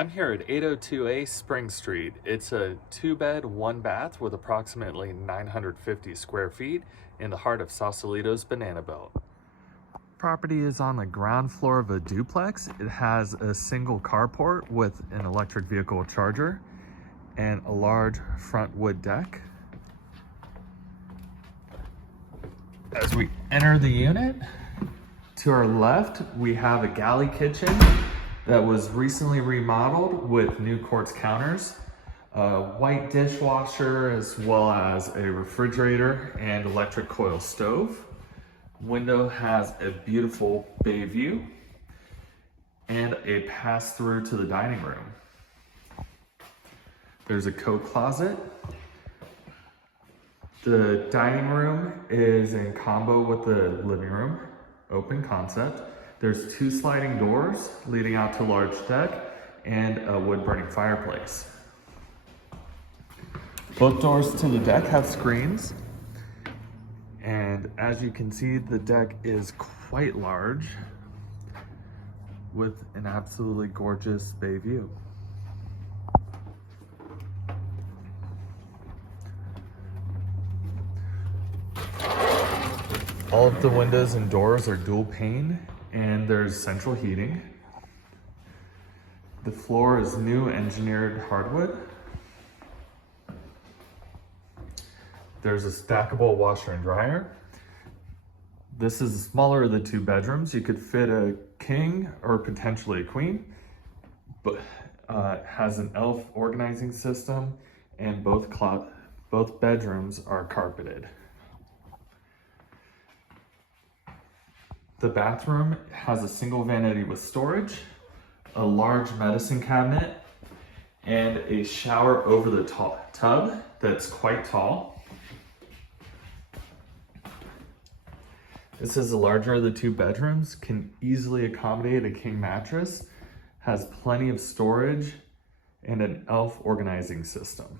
I'm here at 802A Spring Street. It's a 2-bed, 1-bath with approximately 950 square feet in the heart of Sausalito's Banana Belt. Property is on the ground floor of a duplex. It has a single carport with an electric vehicle charger and a large front wood deck. As we enter the unit, to our left, we have a galley kitchen that was recently remodeled with new quartz counters, a white dishwasher, as well as a refrigerator and electric coil stove. Window has a beautiful bay view and a pass-through to the dining room. There's a coat closet. The dining room is in combo with the living room, open concept. There's 2 sliding doors leading out to a large deck and a wood-burning fireplace. Both doors to the deck have screens. And as you can see, the deck is quite large with an absolutely gorgeous bay view. All of the windows and doors are dual pane and there's central heating. The floor is new engineered hardwood. There's a stackable washer and dryer. This is the smaller of the 2 bedrooms. You could fit a king or potentially a queen, but has an elf organizing system and both bedrooms are carpeted. The bathroom has a single vanity with storage, a large medicine cabinet, and a shower over the tub that's quite tall. This is the larger of the 2 bedrooms, can easily accommodate a king mattress, has plenty of storage, and an elf organizing system.